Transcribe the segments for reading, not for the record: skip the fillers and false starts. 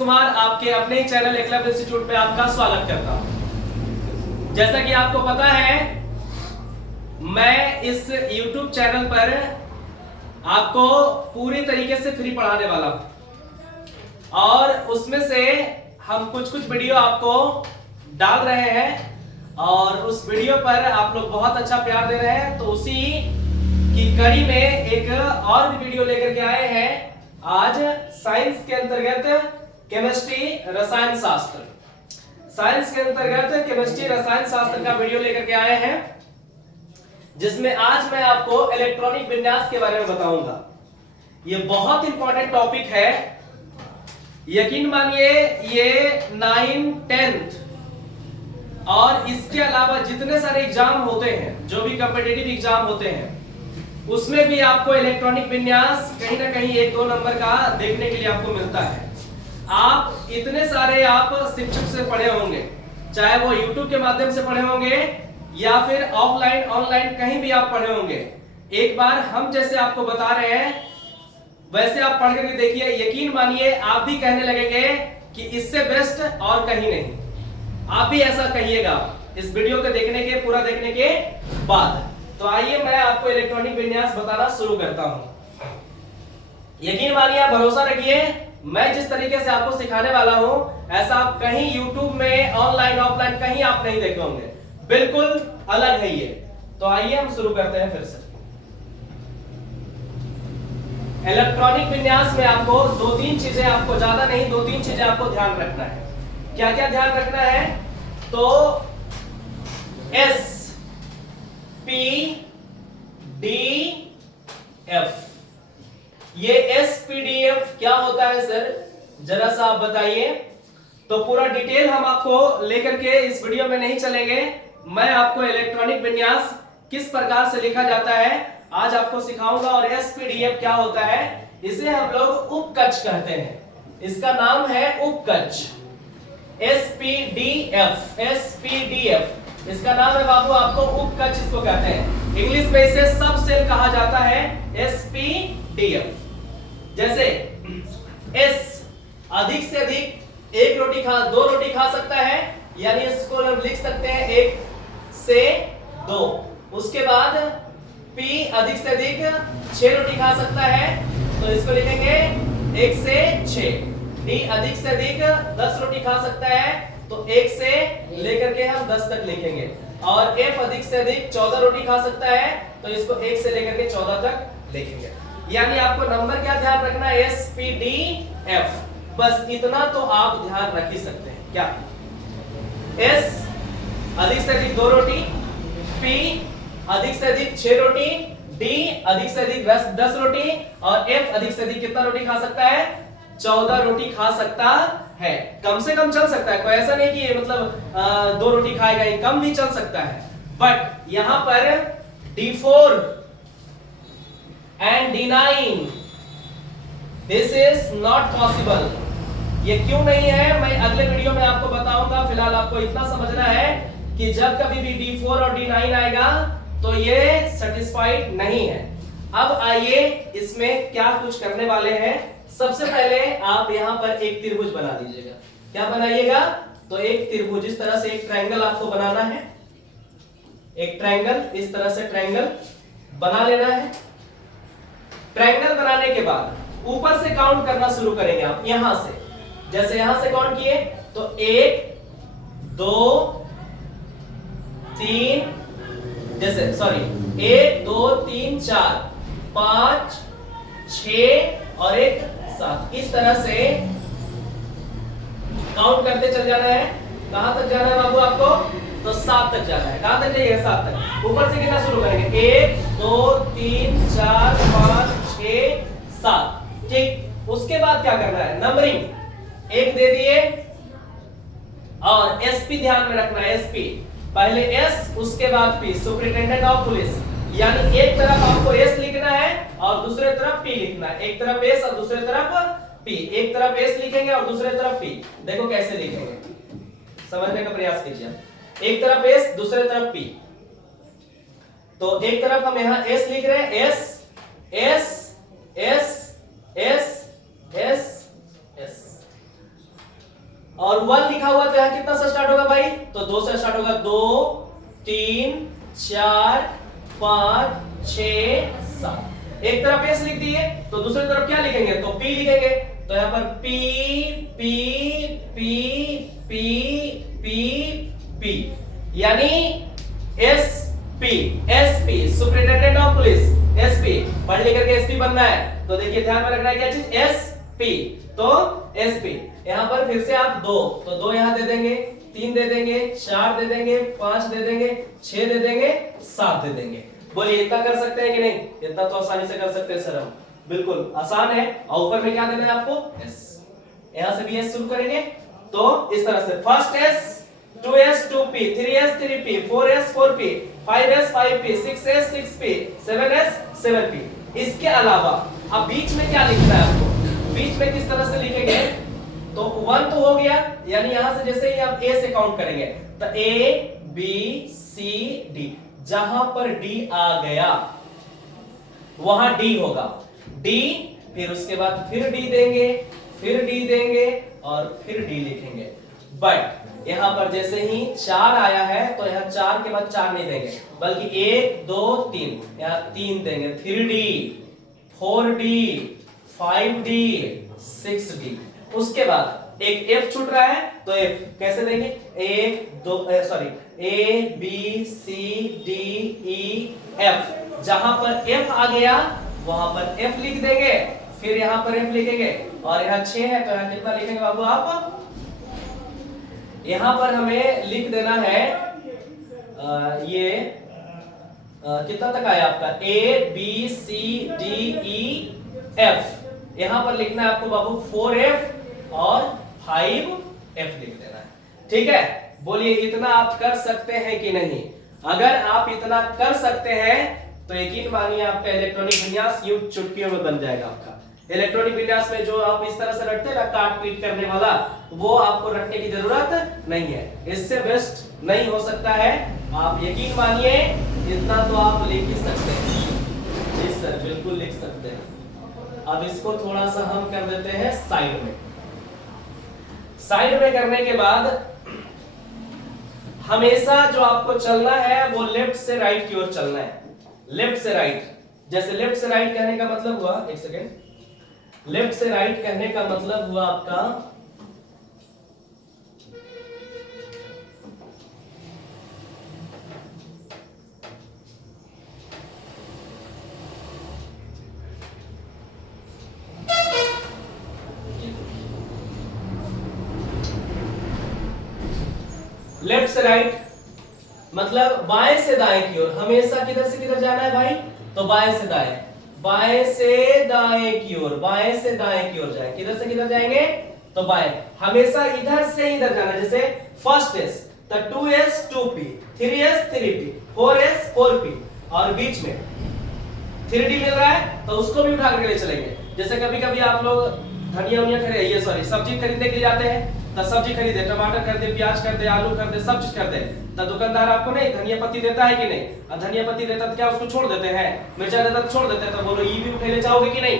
कुमार आपके अपने ही channel Eklavya institute में आपका स्वागत करता हूं। जैसा कि आपको पता है, मैं इस YouTube चैनल पर आपको पूरी तरीके से फ्री पढ़ाने वाला हूं और उसमें से हम कुछ वीडियो आपको डाल रहे हैं और उस वीडियो पर आप लोग बहुत अच्छा प्यार दे रहे हैं। तो उसी की कड़ी में एक और भी वीडियो लेकर के आए हैं। आज साइंस के अंतर्गत केमिस्ट्री रसायन शास्त्र, साइंस के अंतर्गत केमिस्ट्री रसायन शास्त्र का वीडियो लेकर के आए हैं, जिसमें आज मैं आपको इलेक्ट्रॉनिक विन्यास के बारे में बताऊंगा। ये बहुत इंपॉर्टेंट टॉपिक है। यकीन मानिए, ये 9, 10th और इसके अलावा जितने सारे एग्जाम होते हैं, जो भी कॉम्पिटिटिव एग्जाम होते हैं, उसमें भी आपको इलेक्ट्रॉनिक विन्यास कहीं ना कहीं 1-2 नंबर का देखने के लिए आपको मिलता है। आप इतने सारे आप शिक्षक से पढ़े होंगे, चाहे वो YouTube के माध्यम से पढ़े होंगे या फिर ऑफलाइन ऑनलाइन कहीं भी आप पढ़े होंगे। एक बार हम जैसे आपको बता रहे हैं वैसे आप पढ़ करके देखिए। यकीन मानिए, आप भी कहने लगेंगे कि इससे बेस्ट और कहीं नहीं। आप भी ऐसा कहिएगा इस वीडियो को देखने के, पूरा देखने के बाद। तो आइए मैं आपको इलेक्ट्रॉनिक विन्यास बताना शुरू करता हूं। यकीन मानिए, आप भरोसा रखिए, मैं जिस तरीके से आपको सिखाने वाला हूं ऐसा आप कहीं YouTube में ऑनलाइन ऑफलाइन कहीं आप नहीं देखे होंगे। बिल्कुल अलग है ये। तो आइए हम शुरू करते हैं फिर से। इलेक्ट्रॉनिक विन्यास में आपको 2-3 चीजें, आपको ज्यादा नहीं 2-3 चीजें आपको ध्यान रखना है। क्या क्या ध्यान रखना है? तो S P D F, ये SPDF क्या होता है सर, जरा सा आप बताइए। तो पूरा डिटेल हम आपको लेकर के इस वीडियो में नहीं चलेंगे। मैं आपको इलेक्ट्रॉनिक विन्यास किस प्रकार से लिखा जाता है आज आपको सिखाऊंगा। और SPDF क्या होता है, इसे हम लोग उपकक्ष कहते हैं। इसका नाम है उपकक्ष। SPDF इसका नाम है बाबू, आपको उपकक्ष इसको कहते हैं। इंग्लिश में इसे सब सेल कहा जाता है, SPDF। जैसे S अधिक से अधिक 1 रोटी खा 2 रोटी खा सकता है, यानी इसको हम लिख सकते हैं 1 से 2। उसके बाद P अधिक से अधिक 6 रोटी खा सकता है, तो इसको लिखेंगे 1 से 6। D अधिक से अधिक 10 रोटी खा सकता है, तो 1 से लेकर के हम 10 तक लिखेंगे। और F अधिक से अधिक 14 रोटी खा सकता है, तो इसको 1 से लेकर के 14 तक लिखेंगे। यानी आपको नंबर क्या ध्यान रखना है, SPDF। बस इतना तो आप ध्यान रख ही सकते हैं। क्या? S अधिक से अधिक 2 रोटी, P अधिक से अधिक 6 रोटी, D अधिक से अधिक 10 रोटी और F अधिक से अधिक कितना रोटी खा सकता है? 14 रोटी खा सकता है। कम से कम चल सकता है, कोई ऐसा नहीं कि मतलब 2 रोटी खाएगा, ये कम भी चल सकता है। बट यहां पर D4 and D9 this is not possible. ये क्यों नहीं है, मैं अगले वीडियो में आपको बताऊंगा। फिलहाल आपको इतना समझना है कि जब कभी भी D4 और D9 आएगा तो ये सेटिस्फाइड नहीं है। अब आइए इसमें क्या कुछ करने वाले हैं। सबसे पहले आप यहां पर एक त्रिभुज बना दीजिएगा। क्या बनाइएगा? तो एक त्रिभुज, इस तरह से एक ट्रायंगल आपको बनाना है। एक ट्रायंगल, इस तरह से ट्रायंगल बना लेना है। ट्रायंगल बनाने के बाद ऊपर से काउंट करना शुरू करेंगे आप। यहां से, जैसे यहां से काउंट किए तो 1 2 3, जैसे सॉरी 1 2 3 4 5 6 और 1 7, इस तरह से काउंट करते चल जाना है। कहां तक जाना है बाबू आपको? तो 7 तक जाना है। कहां तक जाइएगा? 7 तक। ऊपर से कितना शुरू करेंगे? 1 2 3 4 5 6 7। ठीक। उसके बाद क्या करना है? नंबरिंग 1 दे दिए और SP ध्यान में रखना है। SP पहले S, उसके बाद P, सुपरिटेंडेंट ऑफ पुलिस। यानी एक तरफ आपको S लिखना है और दूसरे तरफ P लिखना है। एक तरफ S और दूसरे तरफ P। एक तरफ S लिखेंगे और दूसरे तरफ P। देखो कैसे लिखेंगे, समझने का प्रयास कीजिए। एक तरफ S, दूसरे तरफ P। तो एक तरफ हम यहां S लिख रहे हैं, S S S S S S। और 1 लिखा हुआ तो यहाँ कितना से स्टार्ट होगा भाई? तो 2 से स्टार्ट होगा। 2 3 4 5 6 7। एक तरफ एस लिख दिए तो दूसरी तरफ क्या लिखेंगे? तो पी लिखेंगे। तो यहाँ पर P P P P P P, यानी S P superintendent of police, SP पढ़ लिख करके एसपी बनना है। तो देखिए ध्यान में रखना है क्या चीज? एसपी। तो एसपी यहां पर फिर से आप 2, तो 2 यहां दे देंगे, 3 दे देंगे, 4 दे देंगे, 5 दे देंगे, 6 दे देंगे, 7 दे देंगे। बोलिए इतना कर सकते हैं कि नहीं? इतना तो आसानी से कर सकते हैं सर हम, बिल्कुल आसान है। और ऊपर में क्या देना है आपको? एस। यहां से भी एस शुरू करेंगे तो इस तरह से first S 2s 2p 3s 3p 4s 4p 5s 5p 6s 6p 7s 7p। इसके अलावा अब बीच में क्या लिखना है आपको? बीच में किस तरह से लिखेंगे? तो 1 तो हो गया, यानी यहां से जैसे ही आप a से काउंट करेंगे तो a b c d, जहां पर d आ गया वहां d होगा। d फिर उसके बाद फिर d देंगे, फिर d देंगे और फिर d लिखेंगे। बट यहां पर जैसे ही 4 आया है तो यहां 4 के बाद 4 नहीं देंगे, बल्कि 1 2 3 यहां 3 देंगे। 3d 4d 5d 6d। उसके बाद एक f छूट रहा है तो f कैसे देंगे? 1 2 sorry a b c d e f, जहां पर f आ गया वहां पर f लिख देंगे, फिर यहां पर f लिखेंगे। और यहां 6 है तो यहां कितना लिखेंगे बाबू आप? यहां पर हमें लिख देना है ये कितना तक आया आपका? A B C D E F। यहां पर लिखना है आपको बाबू 4F और 5F लिख देना है। ठीक है, बोलिए इतना आप कर सकते हैं कि नहीं? अगर आप इतना कर सकते हैं तो यकीन मानिए आपका इलेक्ट्रॉनिक विन्यास यूं चुटकियों में बन जाएगा। आपका इलेक्ट्रॉनिक विन्यास में जो आप इस तरह से रखते हैं ना, काट पीट करने वाला, वो आपको रखने की जरूरत नहीं है। इससे बेस्ट नहीं हो सकता है। आप यकीन मानिए इतना तो आप लिख ही सकते हैं। जी सर, बिल्कुल लिख सकते हैं। अब इसको थोड़ा सा हम कर देते हैं साइड में। साइड में करने के बाद हमेशा जो आपको चलना है वो लेफ्ट से राइट की ओर चलना है। लेफ्ट से राइट, जैसे लेफ्ट से राइट कहने का मतलब हुआ, एक सेकेंड, लेफ्ट से राइट कहने का मतलब हुआ आपका लेफ्ट से राइट मतलब बाएं से दाएं की ओर। हमेशा किधर से किधर जाना है भाई? तो बाएं से दाएं, बाएं से दाएं की ओर, बाएं से दाएं की ओर जाए। किधर से किधर जाएंगे? तो बाएं। हमेशा इधर से इधर जाना। जैसे फर्स्ट एस तो 2s 2p 3s 3p 4s 4p और बीच में 3d मिल रहा है तो उसको भी उठा करके ले चलेंगे। जैसे कभी कभी आप लोग धनिया ये सब्जी खरीदने के लिए जाते हैं तो सब्जी खरीदे, टमाटर खरीदे, प्याज खरीदे, आलू खरीदे, सब चीज खरीदे, तो दुकानदार आपको नहीं धनिया पत्ती देता है कि नहीं? और धनिया पत्ती देता तो क्या उसको छोड़ देते हैं? मिर्चा देता तो छोड़ देते हैं। तो बोलो ये भी उठे ले जाओगे कि नहीं?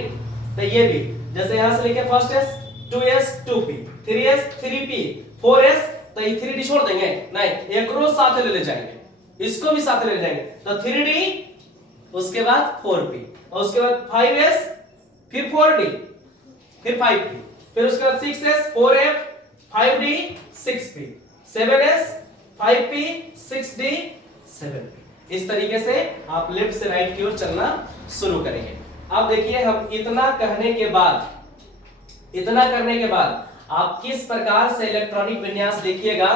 तो ये भी जैसे यहां से लिखे first S 2s 2p 3s 3p 4s, तो ये 3d छोड़ देंगे नहीं, एक रोज साथ ले जाएंगे, इसको भी साथ ले जाएंगे। तो 3d उसके बाद 4p और उसके बाद 5s फिर 4d फिर 5p फिर उसके बाद 6s 4f 5d 6p 7s 5p 6d 7p। इस तरीके से आप लेफ्ट से राइट की ओर चलना शुरू करेंगे। अब देखिए हम इतना कहने के बाद, इतना करने के बाद आप किस प्रकार से इलेक्ट्रॉनिक विन्यास देखिएगा।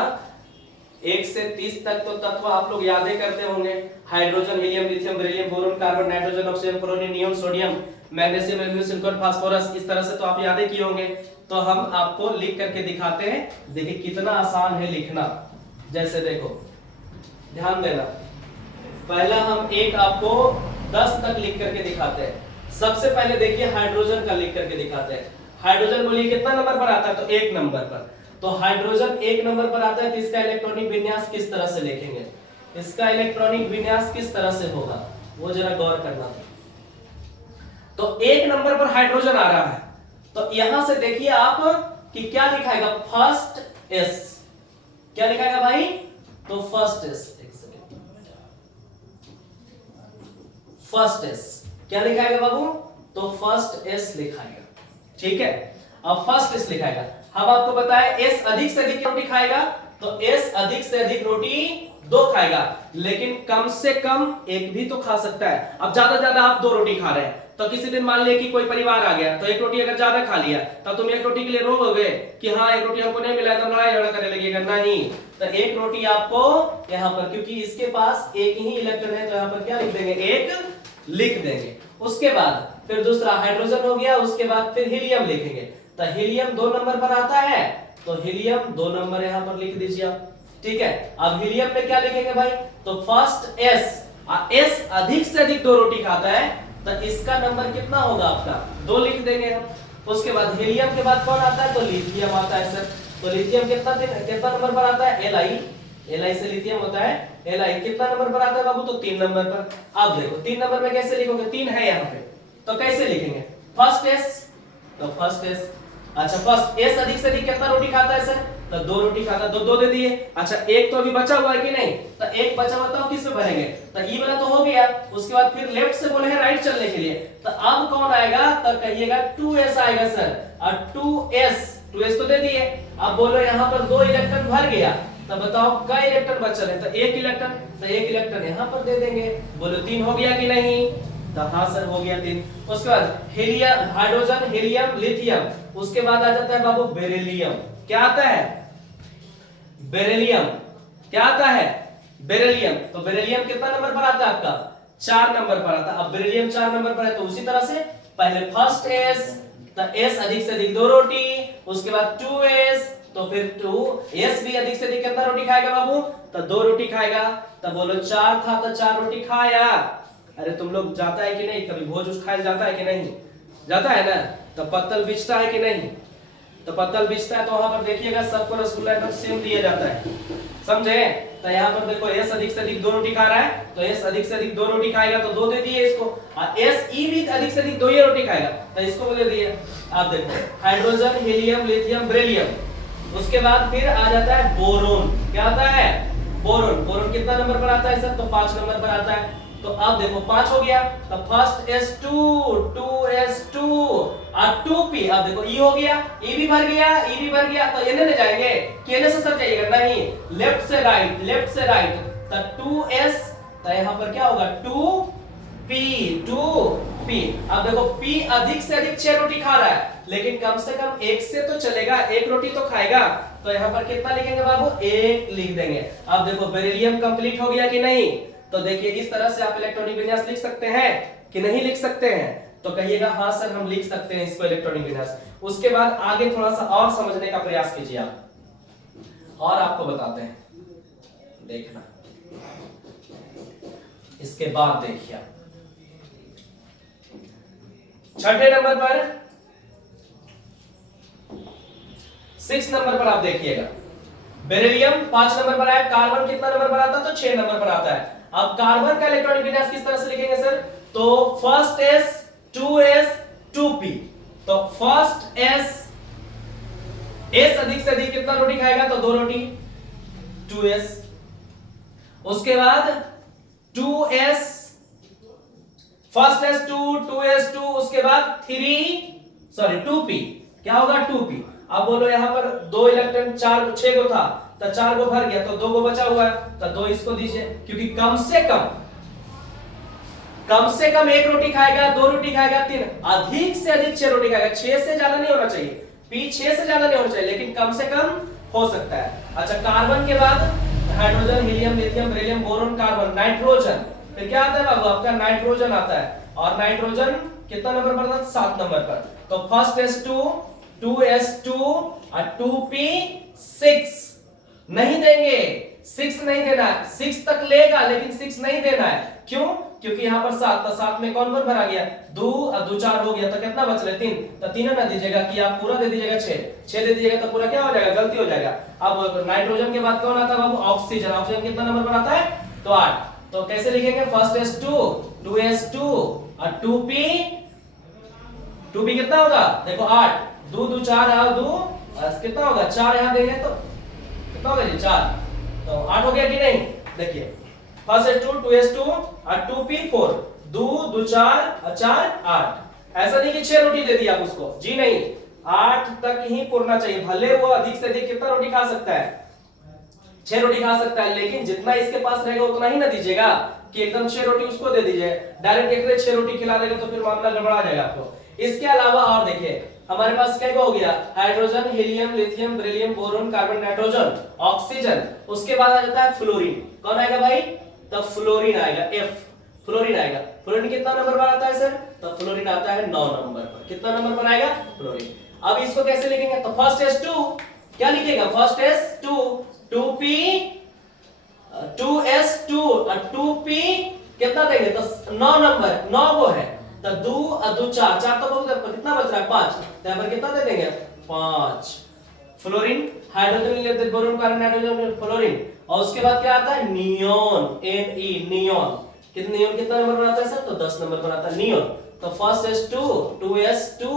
1 से 30 तक तो तत्व आप लोग यादें करते होंगे। Hydrogen, helium, lithium, beryllium, boron, carbon, nitrogen, oxygen, fluorine, neon, sodium, magnesium, aluminium, silicon, phosphorus, इस तरह से तो आप यादें किए होंगे। तो हम आपको लिख करके दिखाते हैं। देखिए कितना आसान है लिखना। जैसे देखो, ध्यान देना, पहला हम एक आपको 10 तक लिख करके दिखाते हैं। सबसे पहले देखिए हाइड्रोजन का लिख करके दिखाते हैं। हाइड्रोजन बोलिए कितना नंबर पर आता है? तो 1 नंबर पर। तो हाइड्रोजन 1 नंबर पर आता है तो इसका इलेक्ट्रॉनिक विन्यास किस तरह से लिखेंगे? इसका इलेक्ट्रॉनिक विन्यास किस तरह से होगा वो जरा गौर करना। तो 1 नंबर पर हाइड्रोजन आ रहा है तो यहां से देखिए आप कि क्या लिखाएगा। फर्स्ट एस, क्या लिखाएगा भाई? तो फर्स्ट एस, फर्स्ट एस क्या लिखाएगा बाबू? तो फर्स्ट एस लिखाएगा, ठीक है। अब फर्स्ट एस लिखाएगा। हम आपको बताए एस अधिक से अधिक रोटी खाएगा, तो एस अधिक से अधिक रोटी 2 खाएगा, लेकिन कम से कम एक भी तो खा सकता है। अब ज्यादा आप 2 रोटी खा रहे हैं, तो किसी दिन मान लिया कि कोई परिवार आ गया, तो 1 रोटी अगर ज्यादा खा लिया, तो तुम 1 रोटी के लिए रोओगे कि हाँ 1 रोटी हमको नहीं मिला, तो लड़ाई झगड़ा करने लगेगा? नहीं, तो 1 रोटी आपको यहाँ पर, क्योंकि इसके पास एक ही इलेक्ट्रॉन है, तो यहाँ पर क्या लिख देंगे? 1 लिख देंगे। उसके बाद फिर दूसरा हाइड्रोजन हो गया, उसके बाद फिर हीलियम लिखेंगे। तो हीलियम 2 नंबर पर आता है, तो हीलियम 2 नंबर यहाँ पर लिख दीजिए आप, ठीक है। अब हीलियम में क्या लिखेंगे भाई? तो फर्स्ट एस, एस अधिक से अधिक 2 रोटी खाता है, तो इसका नंबर कितना होगा आपका? 2 लिख देंगे हम। उसके बाद हीलियम के बाद कौन आता है? तो लिथियम आता है सर। तो लिथियम कितना नंबर पर आता है? Li से लिथियम होता है। Li कितना नंबर पर आता है बाबू? तो 3 नंबर पर। अब देखो 3 नंबर में कैसे लिखोगे? 3 है यहाँ पे, तो कैसे लिखेंगे? फर्स्ट एस, तो फर्स्ट एस, अच्छा फर्स्ट एस अधिक से अधिक कितना रोटी खाता है सर? तो 2 रोटी खाता है, तो 2 दे दिए। अच्छा एक तो अभी बचा हुआ है कि नहीं? तो एक बचा हुआ, तो किस में भरेंगे? तो ई वाला तो हो गया। उसके बाद फिर लेफ्ट से बोले हैं राइट चलने के लिए, तो अब कौन आएगा? तो कहिएगा 2s आएगा सर। और 2s तो दे दिए। अब बोलो यहाँ पर 2 इलेक्ट्रॉन भर गया, तो बताओ कई इलेक्ट्रॉन बचे हैं? तो 1 इलेक्ट्रॉन, तो 1 इलेक्ट्रॉन यहाँ पर दे देंगे। बोलो 3 हो गया कि नहीं? तो हाँ सर हो गया 3। उसके बाद हीलियम, हाइड्रोजन, हीलियम, लिथियम, उसके बाद आ जाता है बाबू बेरिलियम। क्या आता है? बेरिलियम। क्या आता है? बेरिलियम। तो बेरिलियम कितना नंबर पर आता है आपका? 4 नंबर पर आता है। अब बेरिलियम 4 नंबर पर है, तो उसी तरह से पहले फर्स्ट एस, तो एस अधिक से अधिक 2 रोटी, उसके बाद 2s, तो फिर 2s भी अधिक से अधिक कितना रोटी खाएगा बाबू? तो 2 रोटी खाएगा। तो बोलो 4 था तो 4 रोटी खाया। अरे तुम लोग जाता है कि नहीं? कभी भोज उस खाया जाता है कि नहीं? जाता है ना? तो पत्तल बिछता है कि नहीं? तो पत्तल बिछता है, तो वहां पर देखिएगा सबको रसगुल्ला एकदम सेम दिया जाता है, समझे? तो यहाँ पर देखो एस अधिक से अधिक 2 रोटी खा रहा है, तो एस अधिक से अधिक 2 रोटी खाएगा, तो 2 दे दिए इसको। और एस ई भी अधिक से अधिक 2 ही रोटी खाएगा, तो इसको दे दिए। आप देखो हाइड्रोजन, हीलियम, लिथियम, बेरिलियम। उसके बाद फिर आ जाता है बोरोन। क्या आता है? बोरोन। बोरोन कितना नंबर पर आता है सर? तो 5 नंबर पर आता है। तो अब देखो 5 हो गया, तो फर्स्ट S2, 2s2 और 2p। अब देखो E हो गया, E भी भर गया, E भी भर गया, तो इन्हें ले जाएंगे कि इन्हें से सर जाइएगा? नहीं, लेफ्ट से राइट, लेफ्ट से राइट। तो 2s, तो यहाँ पर क्या होगा? 2p, 2p। अब देखो P अधिक से अधिक 6 रोटी खा रहा है, लेकिन कम से कम 1 से तो चलेगा, 1 रोटी तो खाएगा। तो यहाँ पर कितना लिखेंगे बाबू? 1 लिख देंगे। अब देखो बेरिलियम कंप्लीट हो गया कि नहीं? तो देखिए इस तरह से आप इलेक्ट्रॉनिक विन्यास लिख सकते हैं कि नहीं लिख सकते हैं? तो कहिएगा हाँ सर हम लिख सकते हैं इसको इलेक्ट्रॉनिक विन्यास। उसके बाद आगे थोड़ा सा और समझने का प्रयास कीजिए आप, और आपको बताते हैं, देखना इसके बाद देखिए 6ठे नंबर पर, 6 नंबर पर आप देखिएगा बेरिलियम 5 नंबर पर आया, कार्बन कितना नंबर पर आता है? तो 6 नंबर पर आता है। अब कार्बन का इलेक्ट्रॉनिक विन्यास किस तरह से लिखेंगे सर? तो फर्स्ट एस, 2s, 2p। तो फर्स्ट एस, एस अधिक से अधिक कितना रोटी खाएगा? तो 2 रोटी, 2s। उसके बाद 2s, फर्स्ट एस 2, 2s 2, उसके बाद 2p। क्या होगा? 2p। अब बोलो यहाँ पर 2 इलेक्ट्रॉन 6 को था, तो 4 को भर गया, तो 2 को बचा हुआ है, तो 2 इसको दीजिए, क्योंकि कम से कम 1 रोटी खाएगा, 2 रोटी खाएगा, 3, अधिक से अधिक 6 रोटी खाएगा। 6 से ज्यादा नहीं होना चाहिए, P 6 से ज्यादा नहीं होना चाहिए, लेकिन कम से कम हो सकता है। अच्छा कार्बन के बाद hydrogen, helium, lithium, beryllium, boron, carbon, nitrogen. फिर क्या आता है बाबू? आपका नाइट्रोजन आता है। और नाइट्रोजन कितना नंबर पर था? 7 नंबर पर। तो फर्स्ट S2, 2s2 और 2p 6 नहीं देंगे, 6 नहीं देना है। 6 तक लेगा लेकिन 6 नहीं देना है। क्यों? क्योंकि यहाँ पर 7, तो 7 में कौन कौन भरा गया? 2 और 2 4 हो गया, तो कितना बच रहा? 3। तो 3 ना दीजिएगा कि आप पूरा दे दीजिएगा 6 दे दीजिएगा, तो पूरा क्या हो जाएगा? गलती हो जाएगा। अब नाइट्रोजन के बाद कौन आता है बाबू? ऑक्सीजन। ऑक्सीजन कितना नंबर पर आता है? तो 8। तो कैसे लिखेंगे? फर्स्ट S2, 2s2 और 2p कितना होगा? देखो 8, 2 2 4 और 2 कितना होगा? 4 यहां देंगे तो कितना हो गया जी 4, तो 8 हो गया कि नहीं। देखिए फर्स्ट एस 2 2s2 और 2p 4, 2 2 4 और 4 8। ऐसा नहीं कि 6 रोटी दे दी आप उसको, जी नहीं, 8 तक ही पुरना चाहिए। भले वो अधिक से अधिक कितना रोटी खा सकता है, 6 रोटी खा सकता है, लेकिन जितना इसके पास रहेगा उतना ही ना दीजिएगा कि एकदम 6 रोटी उसको दे दीजिए, डायरेक्ट एक 6 रोटी खिला देगा तो फिर मामला गड़बड़ा जाएगा आपको। इसके अलावा और देखिए हमारे पास क्या हो गया, hydrogen, helium, lithium, beryllium, boron, carbon, nitrogen, oxygen, उसके बाद आ जाता है फ्लोरीन। कौन आएगा भाई, तो फ्लोरीन आएगा, F फ्लोरीन आएगा। फ्लोरीन कितना नंबर पर आता है सर, तो फ्लोरीन आता है 9 नंबर पर। कितना नंबर पर आएगा फ्लोरीन। अब इसको कैसे लिखेंगे, तो फर्स्ट S2 क्या लिखेगा, फर्स्ट S2 2p 2s2 और 2p कितना देंगे, तो 9 नंबर, 9 वो है, तो 2 और 2 4, 4 तो बहुत है, कितना बच रहा है 5, तो यहां पर कितना दे देंगे 5। Fluorine, hydrogen, lithium, boron, carbon, nitrogen, fluorine, और उसके बाद क्या आता है नियोन, Ne नियोन। कितना नियोन कितना नंबर बनाता है सर, तो 10 नंबर बनाता है नियोन। तो फर्स्ट S2 2s2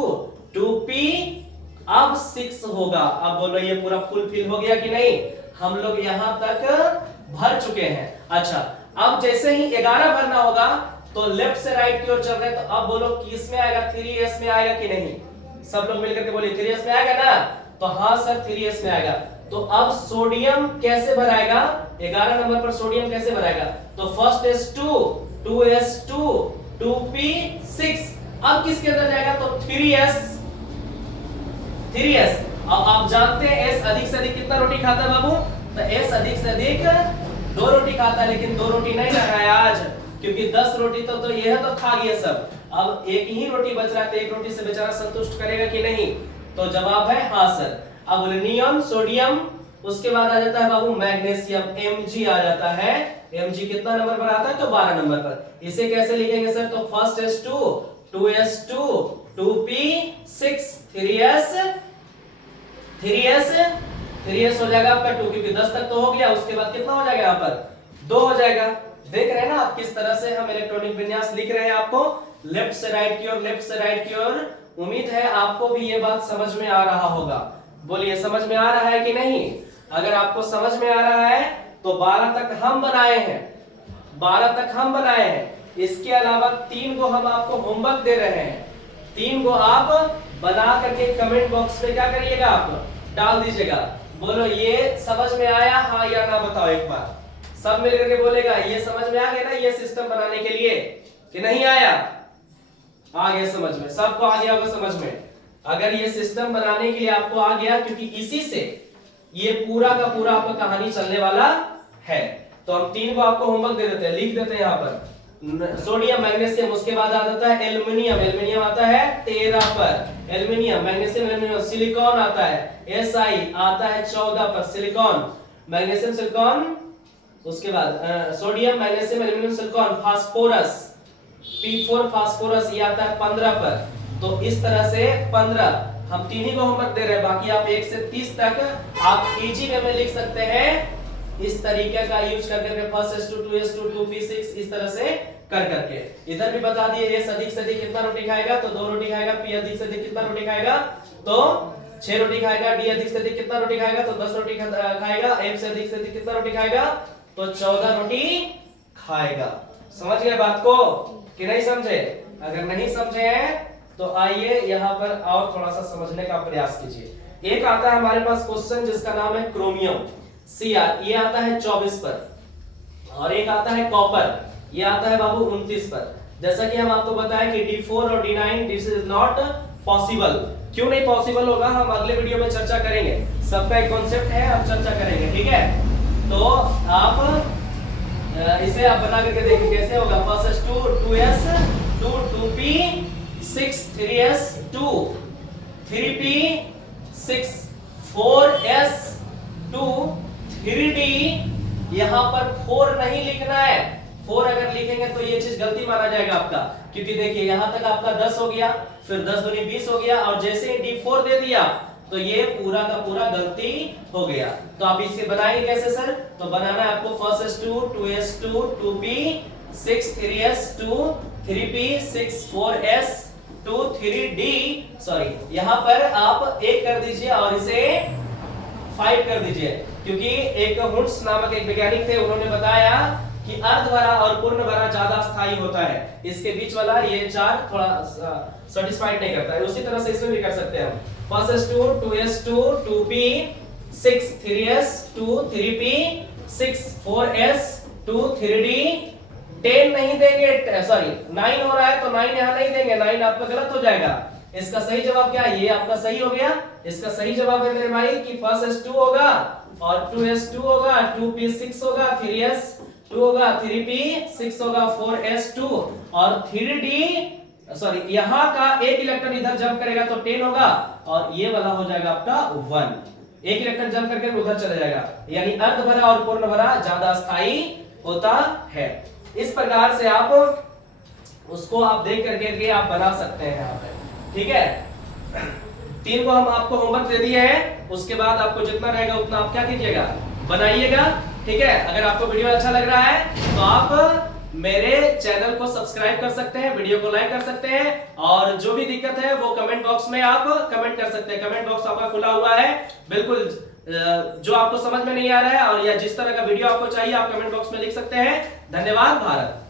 2p अब 6 होगा। अब बोलो ये पूरा फुलफिल हो गया कि नहीं, हम लोग यहां तक भर चुके हैं। अच्छा अब जैसे ही 11 भरना होगा तो लेफ्ट से राइट की ओर चल रहे हैं, तो अब बोलो कि इसमें आएगा 3s में आएगा कि नहीं, सब लोग मिलकर के बोलिए 3s में आएगा ना, तो हाँ सर 3s में आएगा। तो अब सोडियम कैसे भराएगा, 11 नंबर पर सोडियम कैसे भराएगा, तो फर्स्ट S2 2s2 2p 6, अब किसके अंदर जाएगा, तो 3s। अब आप जानते हैं S अधिक से अधिक कितना रोटी खाता है बाबू, तो S अधिक से अधिक 2 रोटी खाता है, लेकिन 2 रोटी नहीं रहा है आज, क्योंकि 10 रोटी तो ये है तो खा गया सब। अब एक ही रोटी बच रहा है, तो एक रोटी से बेचारा संतुष्ट करेगा कि नहीं, तो जवाब है हाँ सर। अब नियोन, सोडियम, उसके बाद आ जाता है बाबू मैग्नीशियम, Mg आ जाता है। Mg कितना नंबर पर आता है, तो 12 नंबर पर। इसे कैसे लिखेंगे सर, तो first S2 2s2 2p 6 3s हो जाएगा आपका 2, क्योंकि 10 तक तो हो गया, उसके बाद कितना हो जाएगा यहाँ पर 2 हो जाएगा। देख रहे हैं ना आप किस तरह से हम इलेक्ट्रॉनिक विन्यास लिख रहे हैं, आपको लेफ्ट से राइट की ओर, लेफ्ट से राइट की ओर। उम्मीद है आपको भी ये बात समझ में आ रहा होगा, बोलिए समझ में आ रहा है कि नहीं। अगर आपको समझ में आ रहा है तो 12 तक हम बनाए हैं, 12 तक हम बनाए हैं। इसके अलावा 3 को हम आपको होमवर्क दे रहे हैं, 3 को आप बना करके कमेंट बॉक्स में क्या करिएगा, आप डाल दीजिएगा। बोलो ये समझ में आया, हाँ या ना बताओ एक बार, सब मिलकर के बोलेगा ये समझ में आ गया ना, ये सिस्टम बनाने के लिए, कि नहीं आया, आ गया समझ में, सबको आ गया होगा समझ में। अगर ये सिस्टम बनाने के लिए आपको आ गया, क्योंकि इसी से ये पूरा का पूरा आपका कहानी चलने वाला है, तो हम 3 को आपको होमवर्क दे देते हैं, लिख देते हैं यहाँ पर सोडियम, मैग्नीशियम, उसके बाद आ जाता है एल्युमिनियम, एल्युमिनियम आता है 13 पर, एल्युमिनियम, मैग्नीशियम, एल्युमिनियम, सिलिकॉन आता है, Si आता है 14 पर, सिलिकॉन, मैग्नीशियम, सिलिकॉन, उसके बाद sodium, magnesium, aluminium, silicon, phosphorus P4 phosphorus ये आता है 15 पर। तो इस तरह से 15 हम 3 ही को होमवर्क दे रहे हैं, बाकी आप 1 से 30 तक आप इजी वे में लिख सकते हैं, इस तरीके का यूज करके फर्स्ट S2 2s2 2p 6 इस तरह से कर करके। इधर भी बता दिए S अधिक से अधिक कितना रोटी खाएगा, तो 2 रोटी खाएगा, P अधिक से अधिक कितना रोटी खाएगा, तो 6 रोटी खाएगा, D अधिक से अधिक कितना रोटी खाएगा, तो 10 रोटी खाएगा, M से अधिक कितना रोटी खाएगा, तो 14 रोटी खाएगा। समझ गए बात को कि नहीं समझे? अगर नहीं समझे हैं तो आइए यहाँ पर और थोड़ा सा समझने का प्रयास कीजिए। एक आता है हमारे पास क्वेश्चन जिसका नाम है क्रोमियम Cr, ये आता है 24 पर, और एक आता है कॉपर, ये आता है बाबू 29 पर। जैसा कि हम आपको बताएं कि D4 और D9 this is not possible. क्यों नहीं पॉसिबल होगा, हम अगले वीडियो में चर्चा करेंगे, सबका एक कॉन्सेप्ट है, हम चर्चा करेंगे, ठीक है। तो आप इसे आप बना करके देखिए कैसे होगा। First 2s 2p 6 3s 2 3p 6 4s 2 3d, यहां पर 4 नहीं लिखना है, 4 अगर लिखेंगे तो ये चीज गलती माना जाएगा आपका, क्योंकि देखिए यहां तक आपका 10 हो गया, फिर 10 दूनी 20 हो गया, और जैसे ही D4 दे दिया तो ये पूरा का पूरा गलती हो गया। तो आप इसे बनाएंगे कैसे सर, तो बनाना है आपको first S2 2s2 2p 6 3s 2 3p 6 4s 2 3d, sorry यहां पर आप 1 कर दीजिए और इसे 5 कर दीजिए, क्योंकि एक हुड्स नामक एक वैज्ञानिक थे, उन्होंने बताया कि अर्धभरा और पूर्ण भरा ज्यादा स्थायी होता है, इसके बीच वाला ये 4 थोड़ा सेटिस्फाइड नहीं करता है। उसी तरह से इसमें भी कर सकते हैं हम, 1s2 2s2 2p 6 3s2 3p 6 4s2 3d 10 नहीं देंगे, सॉरी 9 हो रहा है तो 9 यहां नहीं देंगे, 9 आपका गलत हो जाएगा। इसका सही जवाब क्या है? ये आपका सही हो गया। इसका सही जवाब है मेरे भाई कि 1s2 होगा और 2s2 होगा, 2p 6 होगा, 3s2 होगा, 3p 6 होगा, 4s2 और 3d सॉरी यहां का एक इलेक्ट्रॉन इधर जंप करेगा तो 10 होगा और ये वाला हो जाएगा आपका 1। एक इलेक्ट्रॉन जंप करके उधर चला जाएगा, यानी अर्धभरा और पूर्ण भरा ज्यादा स्थायी होता है। इस प्रकार से आप उसको आप देख करके आप बना सकते हैं यहाँ पे, ठीक है। 3 को हम आपको होमवर्क दे दिए हैं, उसके बाद आपको जितना रहेगा उतना आप क्या कीजिएगा, बनाइएगा, ठीक है। अगर आपको वीडियो अच्छा लग रहा है तो आप मेरे चैनल को सब्सक्राइब कर सकते हैं, वीडियो को लाइक कर सकते हैं, और जो भी दिक्कत है वो कमेंट बॉक्स में आप कमेंट कर सकते हैं। कमेंट बॉक्स आपका खुला हुआ है, बिल्कुल जो आपको समझ में नहीं आ रहा है और या जिस तरह का वीडियो आपको चाहिए आप कमेंट बॉक्स में लिख सकते हैं। धन्यवाद। भारत।